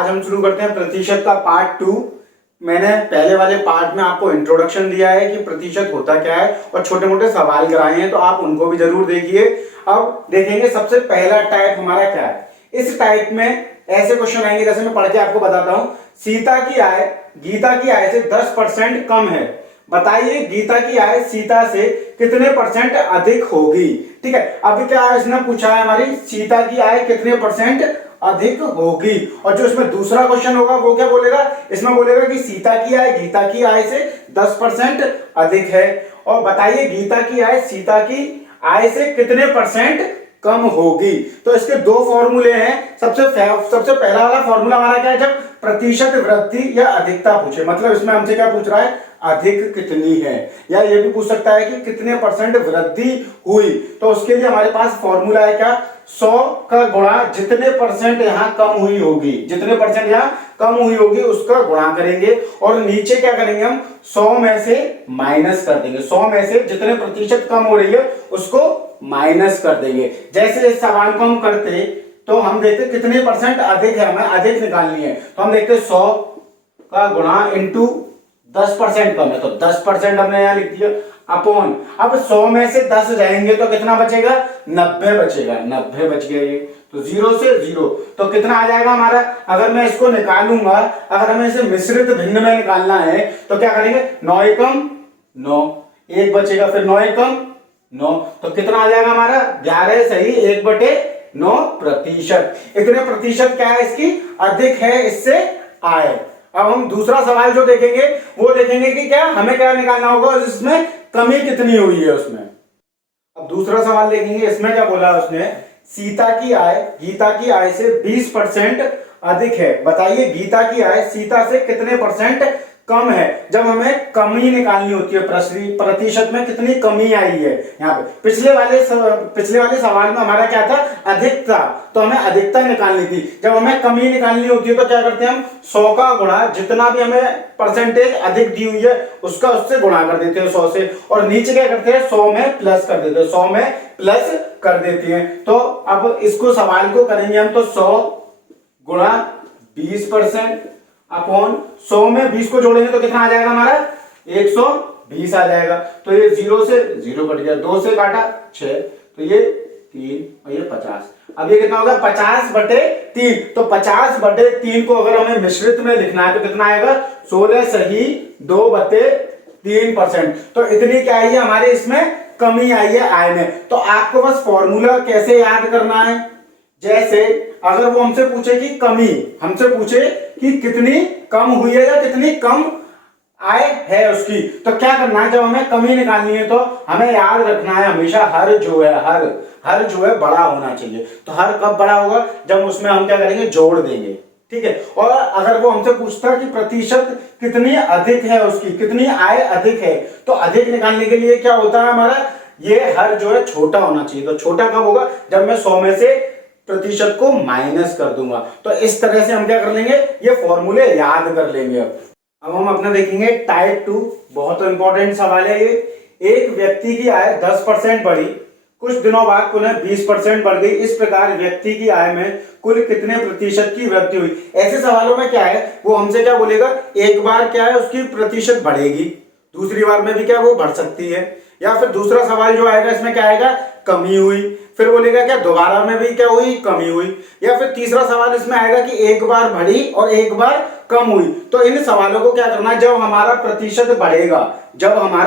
आज हम शुरू करते हैं प्रतिशत का पार्ट 2। मैंने पहले वाले पार्ट में आपको इंट्रोडक्शन दिया है कि प्रतिशत होता क्या है और छोटे मोटे सवाल कराए हैं, तो आप उनको भी जरूर देखिए। अब देखेंगे सबसे पहला टाइप हमारा क्या है। इस टाइप में ऐसे क्वेश्चन आएंगे, जैसे मैं पढ़ के आपको बताता हूं। सीता की आय गीता की आय से 10% कम है, बताइए गीता की आय सीता से कितने परसेंट अधिक होगी। ठीक है, अभी क्या इसने पूछा है, हमारी सीता की आय कितने परसेंट अधिक होगी। और जो इसमें दूसरा क्वेश्चन होगा वो क्या बोलेगा, इसमें बोलेगा कि सीता की आय गीता की आय से 10% अधिक है, और बताइए गीता की आय सीता की आय से कितने परसेंट कम होगी। तो इसके दो फॉर्मूले हैं। सबसे पहला वाला फॉर्मूला हमारा क्या है, जब प्रतिशत वृद्धि या अधिकता पूछे, मतलब इसमें हमसे क्या पूछ रहा है, अधिक कितनी है, या ये भी पूछ सकता है कि कितने परसेंट वृद्धि हुई। तो उसके लिए हमारे पास फॉर्मूला है क्या, 100 का गुणा जितने परसेंट यहाँ कम हुई होगी, जितने परसेंट यहाँ कम हुई होगी उसका गुणा करेंगे, और नीचे क्या करेंगे हम 100 में से माइनस कर देंगे। 100 में से जितने प्रतिशत कम हो रही है उसको माइनस कर देंगे। जैसे इस सवाल को हम करते तो हम देखते कितने परसेंट अधिक है, हमें अधिक निकालनी है, तो हम देखते 100 का गुणा इंटू 10% कम है, तो 10% हमने यहां लिख दिया अपॉन। अब 100 में से 10 जाएंगे तो कितना बचेगा, 90 बचेगा, 90 बच गया ये, तो 0 से 0, तो कितना आ जाएगा हमारा। अगर मैं इसको निकालूंगा, अगर हमें इसे मिश्रित भिन्न में निकालना है तो क्या करेंगे, 9 एकम 9, 1 बचेगा, फिर 9 एकम 9, तो कितना आ जाएगा हमारा 11 सही 1/9 प्रतिशत। इतने प्रतिशत क्या है इसकी अधिक है इससे आय। अब हम दूसरा सवाल जो देखेंगे वो देखेंगे कि क्या हमें क्या निकालना होगा, इसमें कमी कितनी हुई है उसमें। अब दूसरा सवाल देखेंगे, इसमें क्या बोला उसने, सीता की आय गीता की आय से 20% अधिक है, बताइए गीता की आय सीता से कितने परसेंट कम है। जब हमें कमी निकालनी होती है, प्रतिशत में कितनी कमी आई है यहाँ पे। पिछले वाले सवाल में हमारा क्या था, अधिक था, तो हमें अधिकता निकालनी थी। जब हमें कमी निकालनी होती है तो क्या करते हैं हम 100 का गुणा जितना भी हमें परसेंटेज अधिक दी हुई है उसका उससे गुणा कर देते हैं 100 से, और नीचे क्या करते हैं 100 में प्लस कर देते हैं, 100 में प्लस कर देते हैं। तो अब इसको सवाल को करेंगे हम, तो 100 गुणा 20% अपॉन 100 में 20 को जोड़ेंगे तो कितना आ जाएगा हमारा 120 आ जाएगा। तो ये 0 से 0 कट गया, 2 से काटा 6, तो ये 3 और ये 50। अब ये कितना होगा 50/3, तो 50/3 को अगर हमें मिश्रित में लिखना है तो कितना आएगा 16 सही 2/3%। तो इतनी क्या आई है हमारे इसमें कमी आई है आय में। तो आपको बस फॉर्मूला कैसे याद करना है, जैसे अगर वो हमसे पूछे कि कमी, हमसे पूछे कि कितनी कम हुई है या कितनी कम आय है उसकी, तो क्या करना है, जब हमें कमी निकालनी है तो हमें याद रखना है हमेशा हर जो है बड़ा होना चाहिए। तो हर कब बड़ा होगा, जब उसमें हम क्या करेंगे जोड़ देंगे। ठीक है, और अगर वो हमसे पूछता कि प्रतिशत कितनी अधिक है उसकी, कितनी आय अधिक है, तो अधिक निकालने के लिए क्या होता है हमारा, ये हर जो है छोटा होना चाहिए। तो छोटा कब होगा, जब मैं 100 में से प्रतिशत को माइनस कर दूंगा। तो इस तरह से हम क्या कर लेंगे, ये फॉर्मूले याद कर लेंगे। अब हम अपना देखेंगे टाइप 2, बहुत इंपॉर्टेंट सवाल है ये। एक व्यक्ति की आय 10% बढ़ी, कुछ दिनों बाद पुनः 20% बढ़ गई, इस प्रकार व्यक्ति की आय में कुल कितने प्रतिशत की वृद्धि हुई। ऐसे सवालों में क्या है, वो हमसे क्या बोलेगा, एक बार क्या है उसकी प्रतिशत बढ़ेगी, दूसरी बार में भी क्या वो बढ़ सकती है, या फिर दूसरा सवाल जो आएगा इसमें क्या आएगा कमी हुई, फिर बोलेगा क्या दोबारा में भी क्या हुई कमी हुई, या फिर तीसरा सवाल इसमें आएगा कि एक बार बढ़ी और एक बार कम हुई। तो इन सवालों को क्या करना है, जब हमारा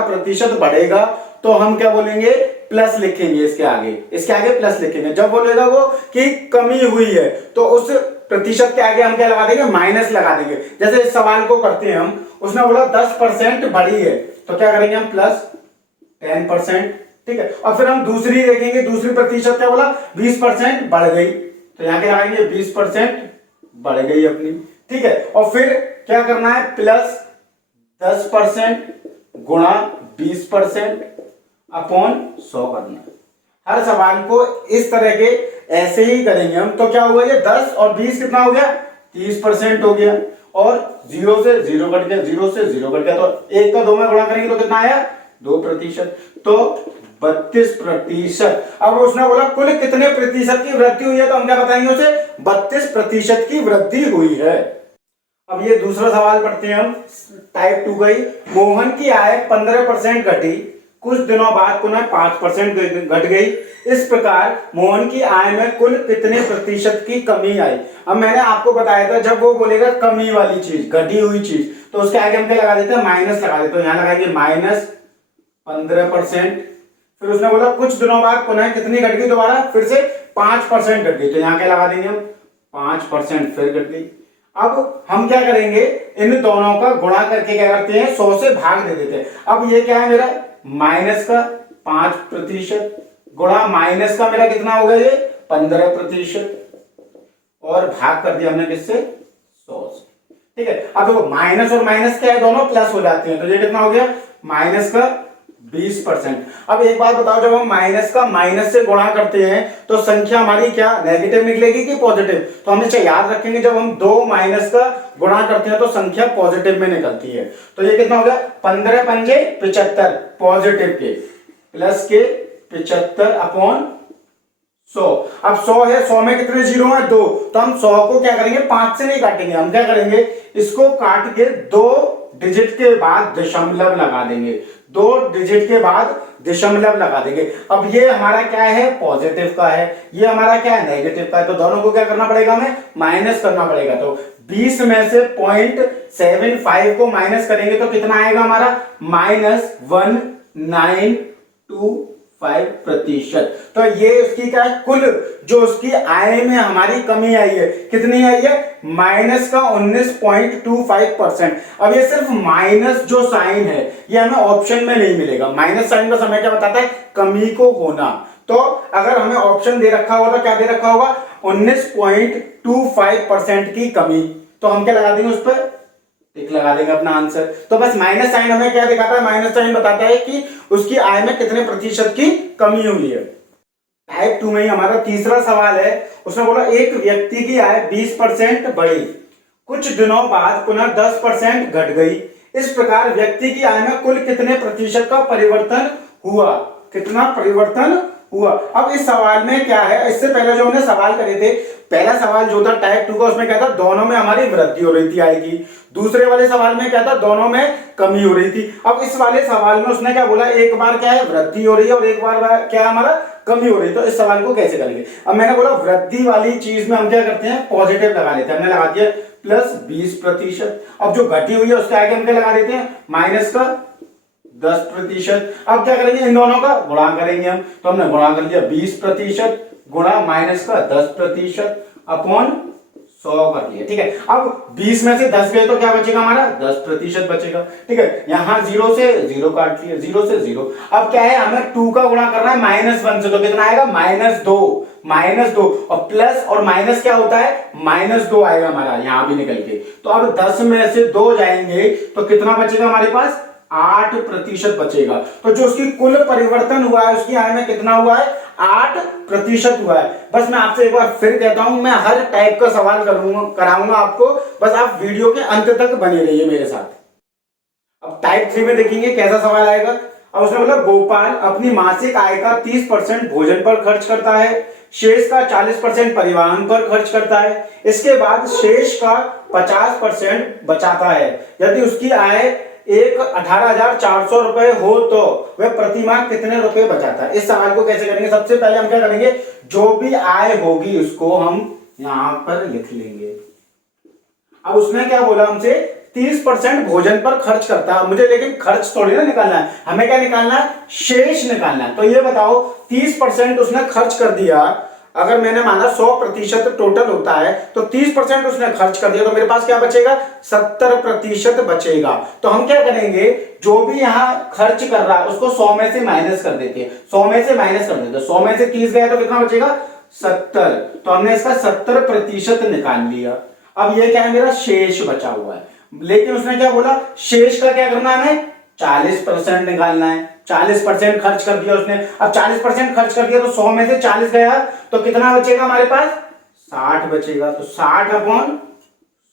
प्रतिशत बढ़ेगा तो हम क्या बोलेंगे प्लस लिखेंगे, इसके आगे प्लस लिखेंगे। जब बोलेगा वो कि कमी हुई है तो उस प्रतिशत के आगे हम क्या लगा देंगे, माइनस लगा देंगे। जैसे इस सवाल को करते हैं हम, उसने बोला 10% बढ़ी है, तो क्या करेंगे हम प्लस 10%। ठीक है, और फिर हम दूसरी देखेंगे, दूसरी प्रतिशत क्या बोला 20% बढ़ गई, तो यहां क्या लगाएंगे 20% बढ़ गई अपनी। ठीक है, और फिर क्या करना है, प्लस 10% गुणा 20% अपॉन 100 करना है। हर सवाल को इस तरह के ऐसे ही करेंगे हम। तो क्या हुआ, ये 10 और 20 कितना हो गया 30% हो गया, और 0 से 0 कट गया, 0 से 0 कट गया, तो 1 का 2 में गुणा करेंगे तो कितना आया 2%। तो 32%। अब उसने बोला कुल कितने प्रतिशत की वृद्धि हुई है, तो हम क्या बताएंगे उसे, 32% की वृद्धि हुई है। अब ये दूसरा सवाल पढ़ते हैं हम, टाइप 2 का ही। मोहन की आय 15% घटी, कुछ दिनों बाद पुनः 5% घट गई। इस प्रकार मोहन की आय में कुल कितने प्रतिशत की कमी आई। अब मैंने आपको बताया था जब वो बोलेगा कमी वाली चीज, घटी हुई चीज, तो उसके आगे हम क्या लगा देते हैं, माइनस लगा देते हैं। यहां लगाएंगे -15%। फिर उसने बोला कुछ दिनों बाद पुनः कितनी घट गई, दोबारा फिर से 5% घट गई, तो यहाँ क्या लगा देंगे हम, 5% फिर घट गई। अब हम क्या करेंगे, इन दोनों का गुणा करके क्या करते हैं, 100 से भाग दे देते हैं। अब ये क्या है मेरा, माइनस का 5% गुणा माइनस का मेरा कितना हो गया, ये 15%, और भाग कर दिया हमने किससे, 100 से। ठीक है, अब देखो माइनस और माइनस क्या है, दोनों प्लस हो जाते हैं, तो ये कितना हो गया, माइनस का 20%। अब एक बात बताओ, जब हम माइनस का माइनस से गुणा करते हैं तो संख्या हमारी क्या नेगेटिव निकलेगी कि पॉजिटिव, तो हम इसे याद रखेंगे, जब हम दो माइनस का गुणा करते हैं तो संख्या पॉजिटिव में निकलती है। तो ये कितना हो गया, 15 पंजे 75, पॉजिटिव के प्लस के 75 अपॉन 100। अब 100 है, 100 में कितने जीरो है, 2, तो हम 100 को क्या करेंगे, 5 से नहीं काटेंगे, हम क्या करेंगे, इसको काट के 2 डिजिट के बाद दशमलव लगा देंगे, 2 डिजिट के बाद दशमलव लगा देंगे। अब ये हमारा क्या है, पॉजिटिव का है, ये हमारा क्या है, नेगेटिव का है, तो दोनों को क्या करना पड़ेगा, हमें माइनस करना पड़ेगा। तो 20 में से 0.75 को माइनस करेंगे तो कितना आएगा हमारा, -1925%। तो ये उसकी क्या है, कुल जो उसकी आय में हमारी कमी आई है, कितनी आई है, माइनस का 19.25%। अब ये सिर्फ माइनस जो साइन है ये हमें ऑप्शन में नहीं मिलेगा। माइनस साइन का समय क्या बताता है, कमी को होना। तो अगर हमें ऑप्शन दे रखा होगा तो क्या दे रखा होगा, 19.25% की कमी, तो हम क्या लगा देंगे उस पर, टिक लगा देंगे अपना आंसर। तो बस माइनस साइन हमें क्या दिखाता है, माइनस साइन बताता है कि उसकी आय में कितने प्रतिशत की कमी हुई है। टाइप 2 में हमारा तीसरा सवाल है, उसने बोला एक व्यक्ति की आय 20% बढ़ी, कुछ दिनों बाद पुनः 10% घट गई। इस प्रकार व्यक्ति की आय में कुल कितने प्रतिशत का परिवर्तन हुआ, कितना परिवर्तन हुआ। अब इस सवाल में क्या है, इससे पहले जो हमने सवाल करे थे, पहला सवाल जो था टाइप 2 का, उसमें क्या था, दोनों में हमारी वृद्धि हो रही थी आय की। दूसरे वाले सवाल में क्या था, दोनों में कमी हो रही थी। अब इस वाले सवाल में उसने क्या बोला, एक बार क्या है वृद्धि हो रही है और एक बार क्या हमारा कमी हो रही है। तो इस सवाल को कैसे करेंगे, अब मैंने बोला वृद्धि वाली चीज में हम क्या करते हैं, पॉजिटिव लगा लेते हैं, हमने लगा दिया +20%। अब जो घटी हुई है उसके आगे हम क्या लगा देते हैं, माइनस का 10%। अब क्या करेंगे, इन दोनों का गुणा करेंगे हम, तो हमने गुणा कर लिया 20% गुणा माइनस का 10% अपॉन 100 कर लिया। ठीक है, अब 20 में से 10 गए तो क्या बचेगा हमारा, 10% बचेगा। ठीक है, यहां 0 से 0 काट लिया, 0 से 0। अब क्या है, हमें 2 का गुणा करना है -1 से, तो कितना आएगा, -2 और प्लस और माइनस क्या होता है, -2 आएगा हमारा यहां भी निकल के। तो अब 10 में से 2 जाएंगे तो कितना बचेगा हमारे पास, 8% बचेगा। तो जो उसकी कुल परिवर्तन हुआ है, उसकी आय में कितना हुआ है, 8% हुआ है। बस मैं आपसे एक बार फिर कहता हूं, मैं हर टाइप का सवाल कराऊंगा आपको, बस आप वीडियो के अंत तक बने रहिए मेरे साथ। अब टाइप 3 में देखेंगे कैसा सवाल आएगा। अब उसने बोला गोपाल अपनी मासिक आय का 30% भोजन पर खर्च करता है, शेष का 40% परिवहन पर खर्च करता है, इसके बाद शेष का 50% बचाता है। यदि उसकी आय 18,400 रुपए हो तो वह प्रति माह कितने रुपए बचाता है। इस सवाल को कैसे करेंगे, सबसे पहले हम क्या करेंगे, जो भी आय होगी उसको हम यहां पर लिख लेंगे। अब उसने क्या बोला हमसे, 30% भोजन पर खर्च करता है मुझे, लेकिन खर्च थोड़ी ना निकालना है, हमें क्या निकालना है, शेष निकालना है। तो ये बताओ 30% उसने खर्च कर दिया, अगर मैंने माना 100% टोटल होता है तो 30% उसने खर्च कर दिया, तो मेरे पास क्या बचेगा, 70% बचेगा। तो हम क्या करेंगे, जो भी यहां खर्च कर रहा है उसको 100 में से माइनस कर देते हैं, 100 में से माइनस कर देते हैं, 100 में से 30 गया तो कितना बचेगा, 70। तो हमने इसका 70% निकाल लिया। अब ये क्या है, मेरा शेष बचा हुआ है, लेकिन उसने क्या बोला, शेष का क्या करना है, हमें 40% निकालना है। 40% खर्च कर दिया उसने। अब 40% खर्च कर दिया तो 100 में से 40 गया तो कितना बचेगा हमारे पास, 60 बचेगा। तो 60 अपॉन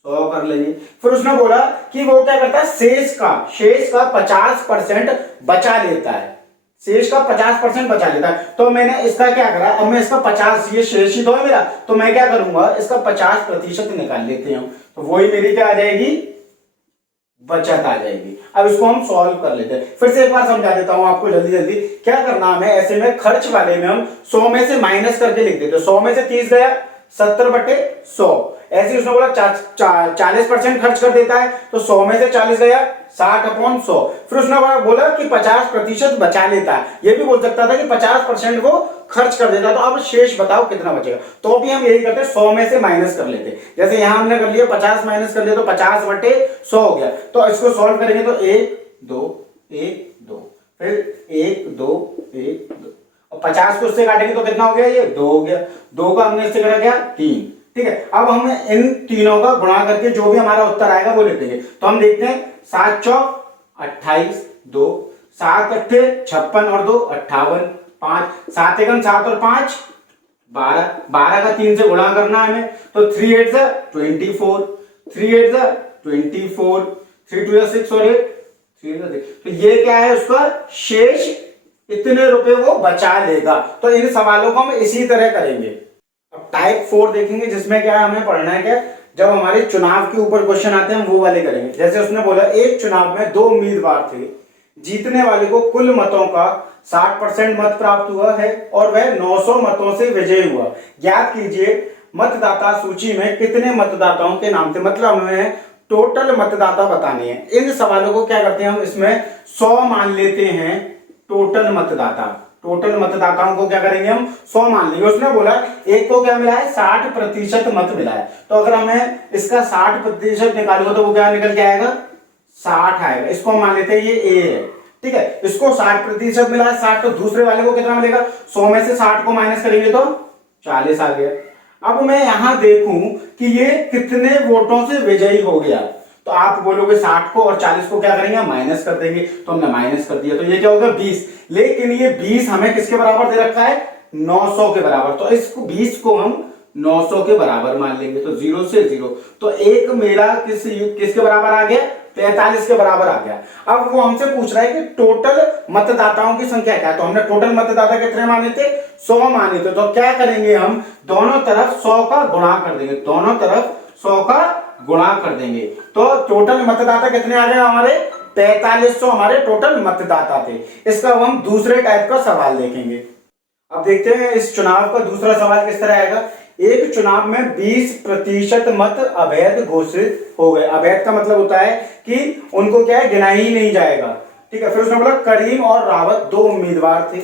100 कर लेंगे। फिर उसने बोला कि वो क्या करता है, शेष का 50% बचा लेता है, शेष का 50% बचा लेता है। तो मैंने इसका क्या करा, अब मैं इसका 50, ये शेष ही तो है मेरा, तो मैं क्या करूंगा, इसका 50% निकाल लेते हैं। तो वही मेरी क्या आ जाएगी, बचत आ जाएगी। अब इसको हम सॉल्व कर लेते हैं। फिर से एक बार समझा देता हूं आपको जल्दी जल्दी। क्या करना हमें, ऐसे में खर्च वाले में हम 100 में से माइनस करके लिख देते। 100 में से 30 गया, 70/100। ऐसे उसने बोला 40% खर्च कर देता है, तो 100 में से 40 गया, 60/100। फिर उसने बोला कि 50% बचा लेता है। ये भी बोल सकता था कि 50% वो खर्च कर देता। तो अब शेष बताओ कितना बचेगा। तो भी हम यही करते हैं, 100 में से माइनस कर लेते। जैसे यहां हमने कर लिया 50 माइनस कर लिया, तो 50/100 हो गया। तो इसको सॉल्व करेंगे तो 1 2 1 2, फिर 1 2 1 2, और 50 को उससे काटेंगे तो कितना हो गया, ये 2 हो गया। 2 का हमने इससे करा क्या, 3। ठीक है, अब हम इन तीनों का गुणा करके जो भी हमारा उत्तर आएगा वो लिख देंगे। तो हम देखते हैं, 7 चौक 28, 2 7 अट्ठे 56 और 2 58, 5 7 एकम 7 और 5 12, 12 का 3 से गुणा करना है हमें। तो 3 8 24, 3 8 24, 3 2 6 और 8 3 तो ये क्या है, उसका शेष इतने रुपए वो बचा लेगा। तो इन सवालों को हम इसी तरह करेंगे। अब टाइप 4 देखेंगे, जिसमें क्या है, हमें पढ़ना है क्या, जब हमारे चुनाव के ऊपर क्वेश्चन आते हैं वो वाले करेंगे। जैसे उसने बोला एक चुनाव में 2 उम्मीदवार थे, जीतने वाले को कुल मतों का 60% मत प्राप्त हुआ है और वह 900 मतों से विजयी हुआ। ज्ञात कीजिए मतदाता सूची में कितने मतदाताओं के नाम थे। मतलब हमें टोटल मतदाता बताने हैं। इन सवालों को क्या करते हैं हम, इसमें 100 मान लेते हैं टोटल मतदाता। टोटल मतदाताओं को क्या करेंगे हम, 100 मान लेंगे। उसने बोला एक को क्या मिला है, 60% मत मिला है। तो अगर हमें इसका 60% निकालूंगा तो वो क्या निकल के आएगा, 60 आएगा। इसको हम मान लेते हैं ये ए है। ठीक है, इसको 60% मिला है, 60। तो दूसरे वाले को कितना मिलेगा, 100 में से 60 को माइनस करेंगे तो 40 आ गया। अब मैं यहां देखूं कि ये कितने वोटों से विजयी हो गया, तो आप बोलोगे 60 को और 40 को क्या करेंगे, माइनस कर देंगे। तो हमने माइनस कर दिया, तो ये क्या होगा 20। लेकिन ये 20 हमें किसके बराबर दे रखा है, 900 के बराबर। तो इसको 20 को हम 900 के बराबर मान लेंगे। तो 0 से 0, तो एक मेरा किसके बराबर आ गया, 45 के बराबर आ गया। अब वो हमसे पूछ रहा है कि टोटल मतदाताओं की संख्या क्या है। तो हमने टोटल मतदाता कितने माने थे, 100 माने थे। तो क्या करेंगे हम, दोनों तरफ 100 का गुणा कर देंगे। दोनों तरफ 100 का गुणा कर देंगे। तो टोटल मतदाता कितने आ गए हमारे, 4500 हमारे टोटल मतदाता थे। इसका अब हम दूसरे टाइप का सवाल देखेंगे। अब देखते हैं इस चुनाव का दूसरा सवाल किस तरह आएगा। एक चुनाव में 20% मत अवैध घोषित हो गए। अवैध का मतलब होता है कि उनको क्या है, गिना ही नहीं जाएगा। ठीक है, फिर उसने बोला करीम और रावत 2 उम्मीदवार थे।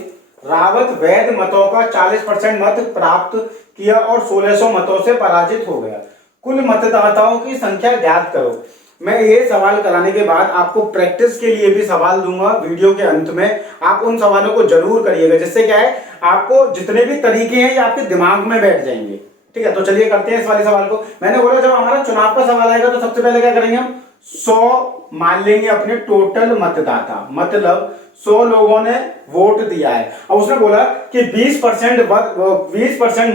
रावत वैध मतों का 40% मत प्राप्त किया और 1600 मतों से पराजित हो गया। कुल मतदाताओं की संख्या ज्ञात करो। मैं ये सवाल कराने के बाद आपको प्रैक्टिस के लिए भी सवाल दूंगा वीडियो के अंत में। आप उन सवालों को जरूर करिएगा, जिससे क्या है, आपको जितने भी तरीके हैं ये आपके दिमाग में बैठ जाएंगे। ठीक है, तो चलिए करते हैं इस वाले सवाल को। मैंने बोला जब हमारा चुनाव का सवाल आएगा तो सबसे पहले क्या करेंगे हम, 100 मान लेंगे अपने टोटल मतदाता। मतलब 100 लोगों ने वोट दिया है। अब उसने बोला कि 20%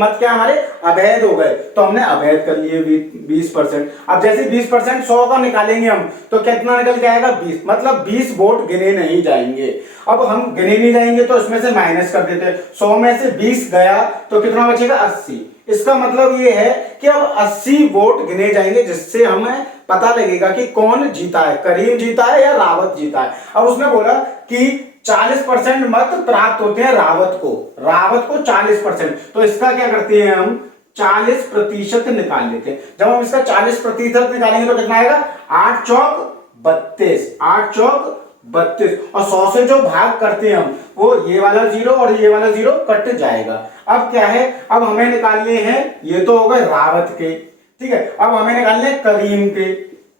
मत क्या हमारे अवैध हो गए, तो हमने अवैध कर लिए 20%। अब जैसे 20% 100 का निकालेंगे हम, तो कितना निकल के आएगा, 20। मतलब 20 वोट गिने नहीं जाएंगे। अब हम गिने नहीं जाएंगे तो इसमें से माइनस कर देते हैं। 100 में से 20 गया तो कितना बचेगा, 80। इसका मतलब ये है कि अब 80 वोट गिने जाएंगे, जिससे हमें पता लगेगा कि कौन जीता है, करीम जीता है या रावत जीता है। अब उसने बोला कि 40% मत प्राप्त होते हैं रावत को। रावत को 40%। तो इसका क्या करते हैं हम, 40% निकाल लेते हैं। जब हम इसका 40% निकालेंगे तो कितना आएगा, 8 चौक 32, 8 चौक 32। और 100 से जो भाग करते हैं हम, वो ये वाला 0 और ये वाला 0 कट जाएगा। अब क्या है, अब हमें निकालने हैं, ये तो हो गए रावत के। ठीक है, अब हमें निकालने हैं करीम के।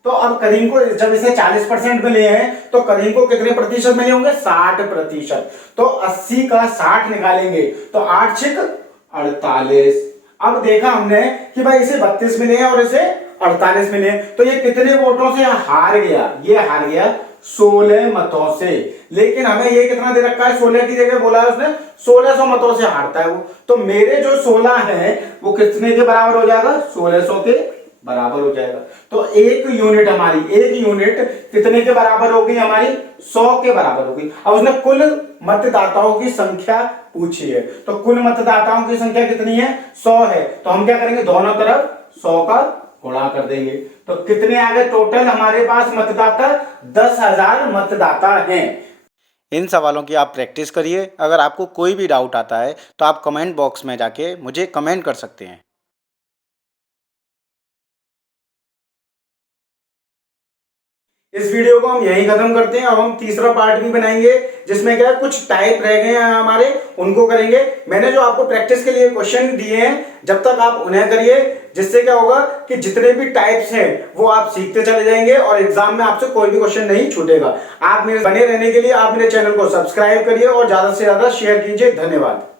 तो अब करीम को जब इसे 40% मिले हैं तो करीम को कितने प्रतिशत मिले होंगे, 60%। तो 80 का 60 निकालेंगे तो 8 छिक 48। अब देखा हमने कि भाई इसे 32 मिले हैं और इसे 48 मिले हैं, तो ये कितने वोटों से हार गया, ये हार गया 16 मतों से। लेकिन हमें ये कितना दे रखा है, 16 की जगह बोला है उसने 1600 मतों से हारता है वो। तो मेरे जो 16 है वो कितने के बराबर हो जाएगा, 1600 के बराबर हो जाएगा। तो एक यूनिट हमारी, एक यूनिट कितने के बराबर होगी हमारी? 100 के बराबर होगी। अब उसने कुल मतदाताओं की संख्या पूछी है, तो कुल मतदाताओं की संख्या कितनी है? 100 है। तो हम क्या करेंगे, दोनों तरफ 100 का गुणा कर देंगे। तो कितने आ गए टोटल हमारे पास मतदाता? 10,000 मतदाता हैं। इन सवालों की आप प्रैक्टिस करिए। अगर आपको कोई भी डाउट आता है तो आप कमेंट बॉक्स में जाके मुझे कमेंट कर सकते हैं। इस वीडियो को हम यहीं खत्म करते हैं। अब हम तीसरा पार्ट भी बनाएंगे, जिसमें क्या है, कुछ टाइप रह गए हैं हमारे, उनको करेंगे। मैंने जो आपको प्रैक्टिस के लिए क्वेश्चन दिए हैं, जब तक आप उन्हें करिए, जिससे क्या होगा कि जितने भी टाइप्स हैं वो आप सीखते चले जाएंगे और एग्जाम में आपसे कोई भी क्वेश्चन नहीं छूटेगा। आप मेरे बने रहने के लिए आप मेरे चैनल को सब्सक्राइब करिए और ज्यादा से ज्यादा शेयर कीजिए। धन्यवाद।